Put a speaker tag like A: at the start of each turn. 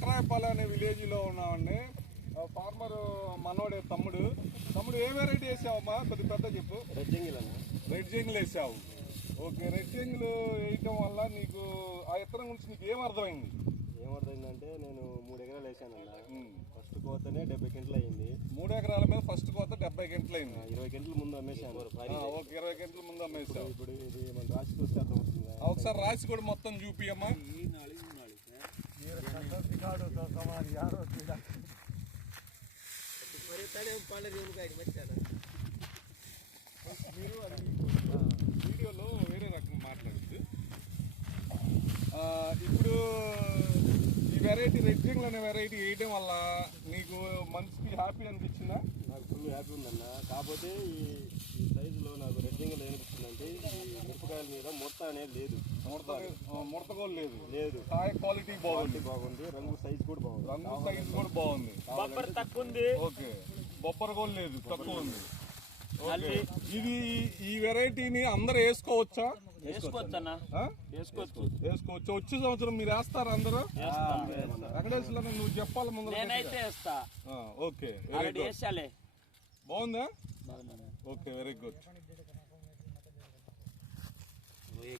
A: కట్రాయపాలెం అనే విలేజ్లో ఉన్నామండి. ఫార్మర్ మనోడే తమ్ముడు ఏ వెరైటీ వేసావమ్మా? కొద్ది పెద్ద చెప్పు. రెడ్ జంగిల్ వేసావు. ఓకే, రెడ్ జంగిల్ వేయటం వల్ల నీకు ఆ ఇత్తనం గురించి నీకు ఏమర్థమైంది?
B: ఏమర్థమైందంటే నేను 3 ఎకరాలు వేసానన్నా. ఫస్ట్ కోతనే 70 క్వింటల్ అయింది.
A: 3 ఎకరాల మీద ఫస్ట్ కోత 70 క్వింటల్ అయింది.
B: 20 క్వింటల్ ముందు అమ్మేశాను.
A: ఓకే, 20 క్వింటల్ ముందు అమ్మేసావు.
B: ఇప్పుడు ఇది మన రాసి చూస్తే అర్థమవుతుంది.
A: ఒకసారి రాసి కూడా మొత్తం చూపియమ్మా. మీరు అది వీడియోలో వేరే రకం మాట్లాడుద్ది. ఇప్పుడు ఈ వెరైటీ రెడ్ జంగిల్ అనే వెరైటీ వేయడం వల్ల నీకు మనసుకి హ్యాపీ అనిపించిందా?
B: నాకు ఫుల్ హ్యాపీ ఉందన్న. కాకపోతే ఈ సైజులో నాకు రెడ్ జంగిల్ ఏమనిపిస్తుందంటే ఈ మిరపకాయల మీద ముడత అనేది లేదు.
A: ముడత కూడా
B: లేదు.
A: కాయ క్వాలిటీ
B: బాగుంది. రంగు సైజ్ కూడా బాగుంది.
A: తక్కువ ఉంది. ఓకే, బొబ్బర కూడా లేదు, తక్కువ ఉంది. ఇది ఈ వెరైటీని అందరూ వేసుకోవచ్చా? వేసుకోవచ్చు. వచ్చే సంవత్సరం మీరు వేస్తారా అందరూ? వెంకటేశ్వర నువ్వు చెప్పాలి ముందు. ఓకే, బాగుందా? Okay, very good.